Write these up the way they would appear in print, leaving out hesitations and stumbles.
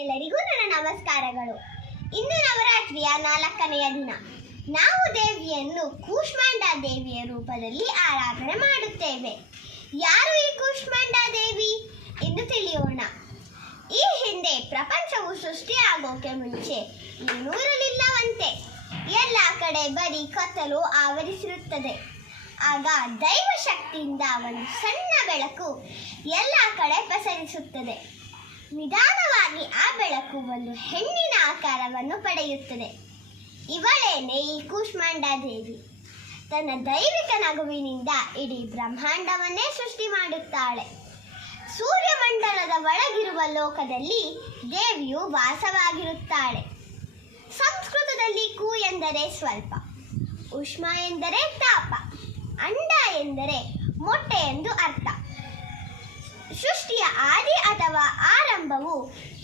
ಎಲ್ಲರಿಗೂ ನನ್ನ ನಮಸ್ಕಾರಗಳು. ಇಂದು ನವರಾತ್ರಿಯ 4ನೆಯ ದಿನ. ನಾವು ದೇವಿಯನ್ನು ಕೂಷ್ಮಾಂಡಾ ದೇವಿಯ ರೂಪದಲ್ಲಿ ಆರಾಧನೆ ಮಾಡುತ್ತೇವೆ. ಯಾರು ಈ ಕೂಷ್ಮಾಂಡಾ ದೇವಿ ಎಂದು ತಿಳಿಯೋಣ. ಈ ಹಿಂದೆ ಪ್ರಪಂಚವು ಸೃಷ್ಟಿಯಾಗೋಕೆ ಮುಂಚೆ ಏನೂ ಇರಲಿಲ್ಲವಂತೆ. ಎಲ್ಲ ಕಡೆ ಬರೀ ಕತ್ತಲು ಆವರಿಸಿರುತ್ತದೆ. ಆಗ ದೈವ ಶಕ್ತಿಯಿಂದ ಒಂದು ಸಣ್ಣ ಬೆಳಕು ಎಲ್ಲ ಕಡೆ ಪಸರಿಸುತ್ತದೆ. ನಿಧಾನವಾಗಿ ಆ ಬೆಳಕು ಒಂದು ಹೆಣ್ಣಿನ ಆಕಾರವನ್ನು ಪಡೆಯುತ್ತದೆ. ಇವಳೇನೆ ಈ ಕೂಷ್ಮಾಂಡಾ ದೇವಿ. ತನ್ನ ದೈವಿಕ ನಗುವಿನಿಂದ ಇಡೀ ಬ್ರಹ್ಮಾಂಡವನ್ನೇ ಸೃಷ್ಟಿ ಮಾಡುತ್ತಾಳೆ. ಸೂರ್ಯಮಂಡಲದ ಒಳಗಿರುವ ಲೋಕದಲ್ಲಿ ದೇವಿಯು ವಾಸವಾಗಿರುತ್ತಾಳೆ. ಸಂಸ್ಕೃತದಲ್ಲಿ ಕು ಎಂದರೆ ಸ್ವಲ್ಪ, ಉಷ್ಮ ಎಂದರೆ ತಾಪ, ಅಂಡ ಎಂದರೆ ಮೊಟ್ಟೆ ಎಂದು ಅರ್ಥ. ಸೃಷ್ಟಿಯ ಆದಿ ಅಥವಾ ಆರಂಭವು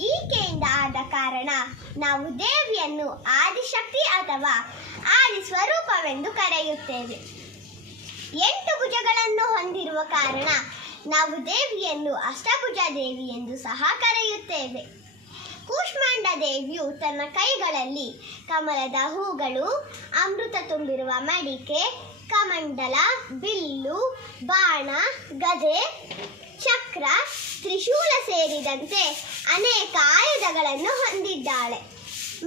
ಈಕೆಯಿಂದ ಆದ ಕಾರಣ ನಾವು ದೇವಿಯನ್ನು ಆದಿಶಕ್ತಿ ಅಥವಾ ಆದಿ ಸ್ವರೂಪವೆಂದು ಕರೆಯುತ್ತೇವೆ. 8 ಭುಜಗಳನ್ನು ಹೊಂದಿರುವ ಕಾರಣ ನಾವು ದೇವಿಯನ್ನು ಅಷ್ಟಭುಜ ದೇವಿ ಎಂದು ಸಹ ಕರೆಯುತ್ತೇವೆ. ಕೂಷ್ಮಾಂಡಾ ದೇವಿಯು ತನ್ನ ಕೈಗಳಲ್ಲಿ ಕಮಲದ ಹೂಗಳು, ಅಮೃತ ತುಂಬಿರುವ ಮಡಿಕೆ, ಕಮಂಡಲ, ಬಿಲ್ಲು, ಬಾಣ, ಗದೆ, ಚಕ್ರ, ತ್ರಿಶೂಲ ಸೇರಿದಂತೆ ಅನೇಕ ಆಯುಧಗಳನ್ನು ಹೊಂದಿದ್ದಾಳೆ.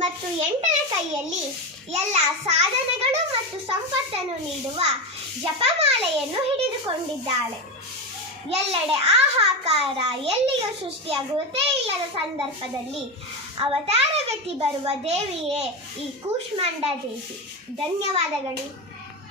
ಮತ್ತು 8ನೇ ಕೈಯಲ್ಲಿ ಎಲ್ಲ ಸಾಧನೆಗಳು ಮತ್ತು ಸಂಪತ್ತನ್ನು ನೀಡುವ ಜಪಮಾಲೆಯನ್ನು ಹಿಡಿದುಕೊಂಡಿದ್ದಾಳೆ. ಎಲ್ಲೆಡೆ ಆಹಾಕಾರ, ಎಲ್ಲಿಯೂ ಸೃಷ್ಟಿಯ ಗುರುತೇ ಇಲ್ಲದ ಸಂದರ್ಭದಲ್ಲಿ ಅವತಾರವೆತ್ತಿ ಬರುವ ದೇವಿಯೇ ಈ ಕೂಷ್ಮಾಂಡಾ ದೇವಿ. ಧನ್ಯವಾದಗಳು.